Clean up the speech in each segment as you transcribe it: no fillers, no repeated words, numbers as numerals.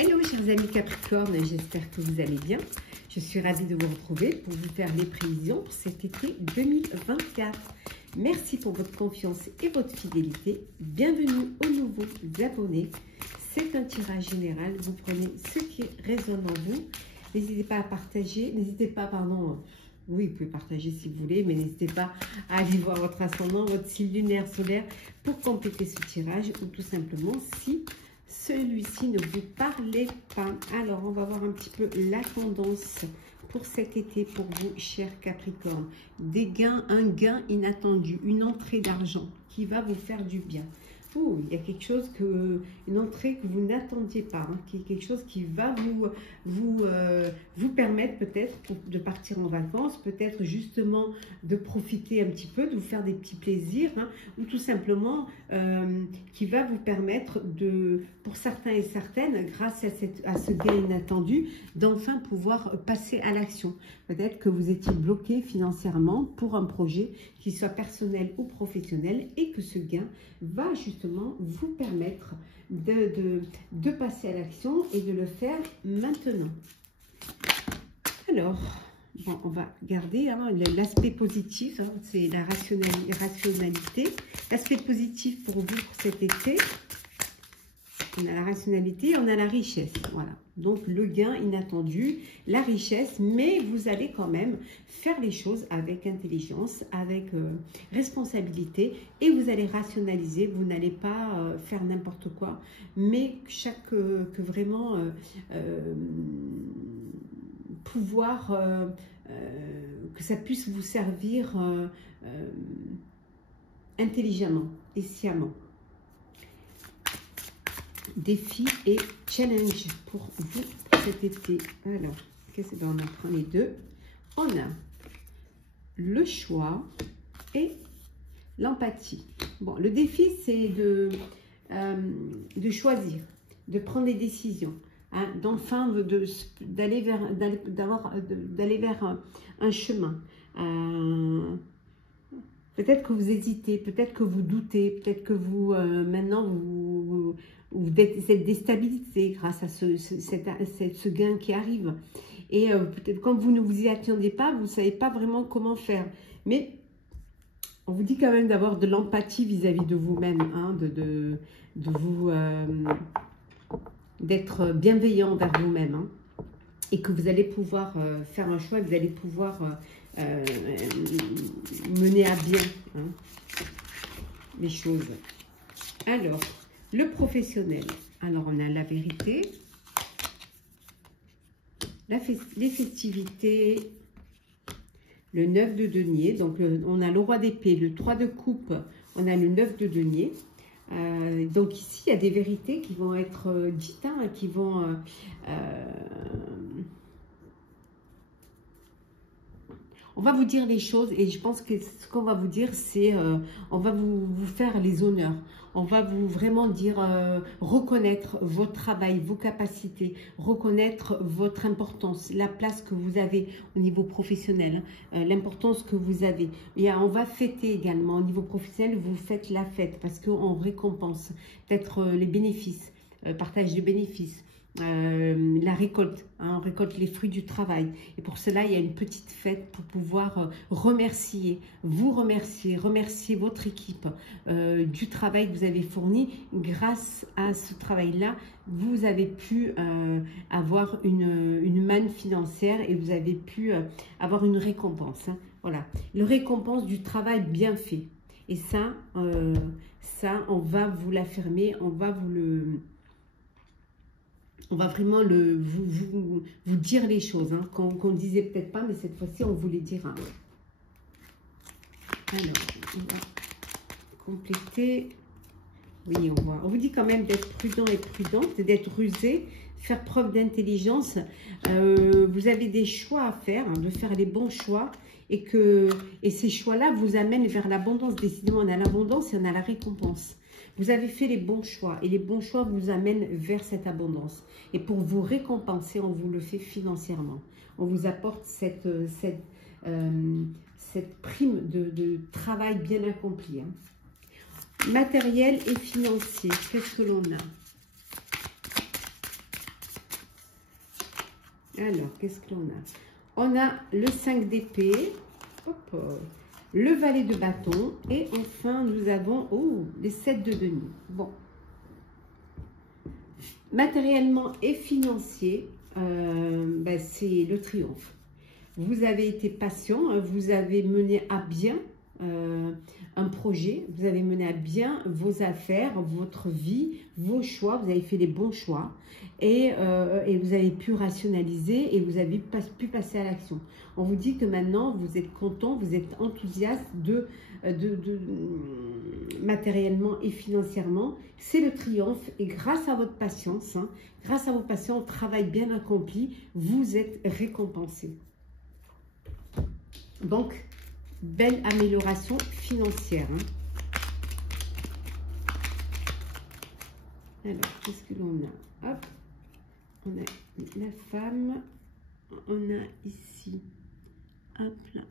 Hello chers amis Capricorne, j'espère que vous allez bien. Je suis ravie de vous retrouver pour vous faire les prévisions pour cet été 2024. Merci pour votre confiance et votre fidélité. Bienvenue aux nouveaux abonnés. C'est un tirage général. Vous prenez ce qui résonne en vous. N'hésitez pas à partager. Oui, vous pouvez partager si vous voulez, mais n'hésitez pas à aller voir votre ascendant, votre signe lunaire, solaire pour compléter ce tirage ou tout simplement si celui-ci ne vous parlait pas. Alors, on va voir un petit peu la tendance pour cet été pour vous, chers Capricorne. Des gains, un gain inattendu, une entrée d'argent qui va vous faire du bien. Oh, il y a quelque chose une entrée que vous n'attendiez pas, hein, qui est quelque chose qui va vous permettre peut-être de partir en vacances, peut-être justement de profiter un petit peu, de vous faire des petits plaisirs, hein, ou tout simplement qui va vous permettre pour certains et certaines, grâce à ce gain inattendu, d'enfin pouvoir passer à l'action. Peut-être que vous étiez bloqué financièrement pour un projet qui soit personnel ou professionnel et que ce gain va justement vous permettre de passer à l'action et de le faire maintenant. Alors, bon, on va garder hein, l'aspect positif, hein, c'est la rationalité. L'aspect positif pour vous pour cet été, on a la rationalité, on a la richesse, voilà. Donc le gain inattendu, la richesse, mais vous allez quand même faire les choses avec intelligence, avec responsabilité et vous allez rationaliser, vous n'allez pas faire n'importe quoi, mais que vraiment pouvoir, que ça puisse vous servir intelligemment et sciemment. Défi et challenge pour vous cet été. Alors, qu'est-ce qu'on en prend les deux? On a le choix et l'empathie. Bon, le défi, c'est de choisir, de prendre des décisions, hein, d'enfin d'aller vers un chemin. Peut-être que vous hésitez, peut-être que vous doutez, peut-être que vous, maintenant, vous êtes déstabilisé grâce à ce gain qui arrive. Et peut-être comme vous ne vous y attendiez pas, vous ne savez pas vraiment comment faire. Mais on vous dit quand même d'avoir de l'empathie vis-à-vis de vous-même, hein, d'être bienveillant vers vous-même, hein, et que vous allez pouvoir faire un choix, vous allez pouvoir mener à bien hein, les choses. Alors, le professionnel. Alors, on a la vérité, les festivités, le 9 de denier. Donc, on a le roi d'épée, le 3 de coupe, on a le 9 de denier. Donc, ici, il y a des vérités qui vont être dites, hein, qui vont... on va vous dire les choses et je pense que ce qu'on va vous dire, c'est on va vous faire les honneurs. On va vous vraiment dire, reconnaître votre travail, vos capacités, reconnaître votre importance, la place que vous avez au niveau professionnel, l'importance que vous avez. Et on va fêter également au niveau professionnel, vous faites la fête parce qu'on récompense peut-être les bénéfices, partage de bénéfices. La récolte, hein, on récolte les fruits du travail et pour cela il y a une petite fête pour pouvoir remercier votre équipe du travail que vous avez fourni. Grâce à ce travail là vous avez pu avoir une manne financière et vous avez pu avoir une récompense, hein. Voilà, le récompense du travail bien fait et ça on va vous l'affirmer, on va vraiment vous dire les choses, hein, qu'on ne disait peut-être pas, mais cette fois-ci, on vous les dira. Alors, on va compléter. Oui, on vous dit quand même d'être prudent et prudente, d'être rusé, faire preuve d'intelligence. Vous avez des choix à faire, hein, de faire les bons choix, et ces choix-là vous amènent vers l'abondance. Décidément, on a l'abondance et on a la récompense. Vous avez fait les bons choix et les bons choix vous amènent vers cette abondance. Et pour vous récompenser, on vous le fait financièrement. On vous apporte cette prime de travail bien accompli, hein. Matériel et financier, qu'est-ce que l'on a? Alors, qu'est-ce que l'on a? On a le 5 d'épée, le valet de bâton et enfin nous avons les 7 de denier. Bon, matériellement et financier, c'est le triomphe. Vous avez été patient, vous avez mené à bien un projet, vous avez mené à bien vos affaires, votre vie, vos choix, vous avez fait les bons choix et vous avez pu rationaliser et vous avez pu passer à l'action. On vous dit que maintenant vous êtes content, vous êtes enthousiaste matériellement et financièrement. C'est le triomphe et grâce à votre patience, grâce à vos patients, travail bien accompli, vous êtes récompensé. Donc, belle amélioration financière. Alors, qu'est-ce que l'on a? Hop, on a la femme, on a ici, hop là,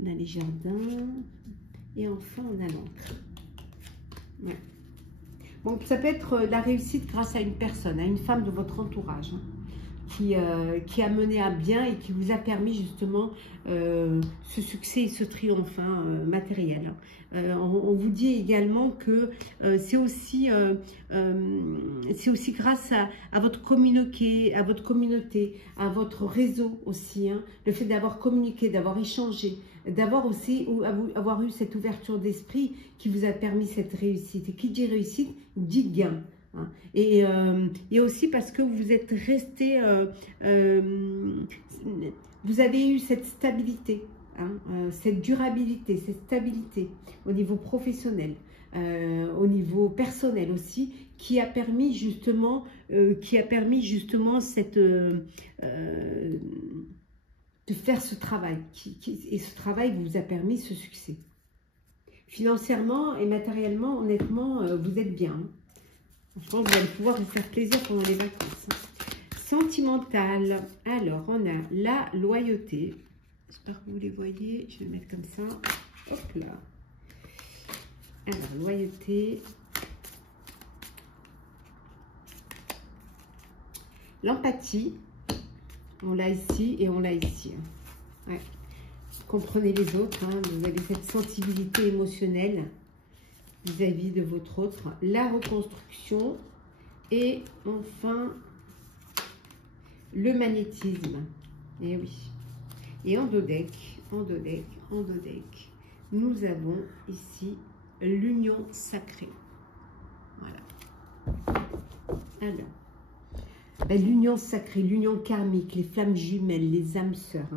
on a les jardins, et enfin on a l'encre. Ouais. Donc, ça peut être la réussite grâce à une personne, à une femme de votre entourage. Qui a mené à bien et qui vous a permis justement ce succès et ce triomphe matériel. On vous dit également que c'est aussi grâce à votre communauté, à votre réseau aussi, le fait d'avoir communiqué, d'avoir échangé, d'avoir aussi avoir eu cette ouverture d'esprit qui vous a permis cette réussite. Et qui dit réussite, dit gain. Et aussi parce que vous êtes resté, vous avez eu cette stabilité, cette durabilité, cette stabilité au niveau professionnel, au niveau personnel aussi, qui a permis justement, cette, de faire ce travail, et ce travail vous a permis ce succès. Financièrement et matériellement, honnêtement, vous êtes bien. Franchement, vous allez pouvoir vous faire plaisir pendant les vacances. Sentimental. Alors, on a la loyauté. J'espère que vous les voyez. Je vais le mettre comme ça. Hop là. Alors, loyauté. L'empathie. On l'a ici et on l'a ici. Ouais. Comprenez les autres. Vous avez cette sensibilité émotionnelle vis-à-vis de votre autre, la reconstruction et enfin le magnétisme. Et oui. Et en dos deck, nous avons ici l'union sacrée. Voilà. Alors, l'union sacrée, l'union karmique, les flammes jumelles, les âmes sœurs.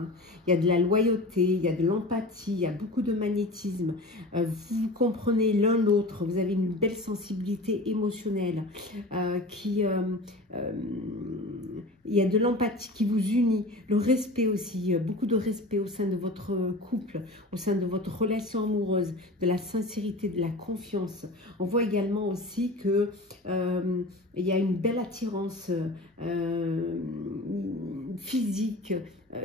Il y a de la loyauté, il y a de l'empathie, il y a beaucoup de magnétisme. Vous comprenez l'un l'autre, vous avez une belle sensibilité émotionnelle. Il y a de l'empathie qui vous unit, le respect aussi, beaucoup de respect au sein de votre couple, au sein de votre relation amoureuse, de la sincérité, de la confiance. On voit également aussi que il y a une belle attirance physique,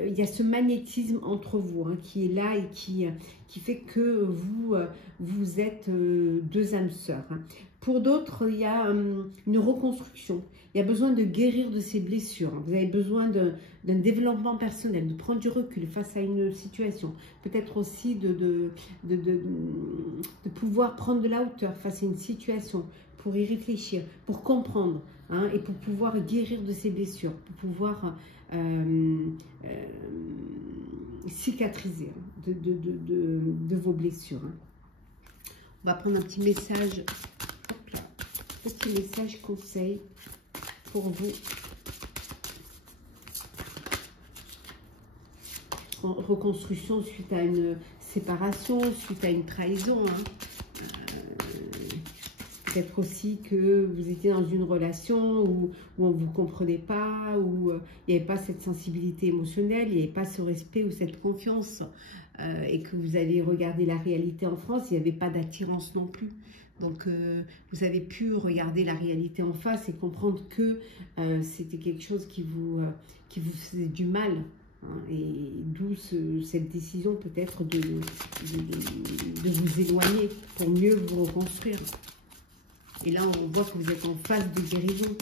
il y a ce magnétisme entre vous qui est là et qui fait que vous êtes deux âmes sœurs. Pour d'autres, il y a une reconstruction. Il y a besoin de guérir de ces blessures. Vous avez besoin d'un développement personnel, de prendre du recul face à une situation. Peut-être aussi de pouvoir prendre de la hauteur face à une situation, pour y réfléchir, pour comprendre, et pour pouvoir guérir de ces blessures, pour pouvoir cicatriser de vos blessures. On va prendre un petit message, hop là, petit message conseil pour vous. Reconstruction suite à une séparation, suite à une trahison. Peut-être aussi que vous étiez dans une relation où on ne vous comprenait pas, où il n'y avait pas cette sensibilité émotionnelle, il n'y avait pas ce respect ou cette confiance, et que vous avez regardé la réalité en France, il n'y avait pas d'attirance non plus. Donc, vous avez pu regarder la réalité en face et comprendre que c'était quelque chose qui vous faisait du mal. Et d'où cette décision peut-être de vous éloigner pour mieux vous reconstruire. Et là, on voit que vous êtes en phase de guérison.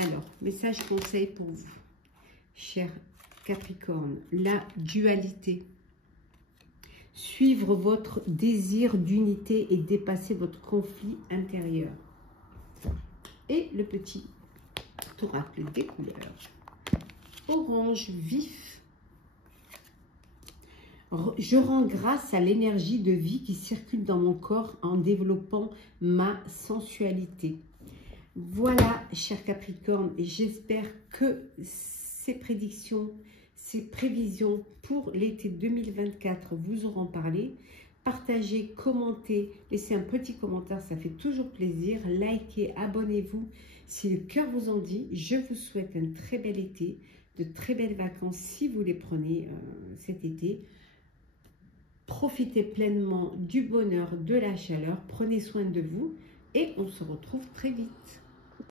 Alors, message conseil pour vous, cher Capricorne, la dualité. Suivre votre désir d'unité et dépasser votre conflit intérieur. Et le petit oracle des couleurs. Orange vif. Je rends grâce à l'énergie de vie qui circule dans mon corps en développant ma sensualité. Voilà, cher Capricorne, et j'espère que ces prédictions, ces prévisions pour l'été 2024 vous auront parlé. Partagez, commentez, laissez un petit commentaire, ça fait toujours plaisir. Likez, abonnez-vous si le cœur vous en dit. Je vous souhaite un très bel été, de très belles vacances si vous les prenez cet été. Profitez pleinement du bonheur, de la chaleur, prenez soin de vous et on se retrouve très vite.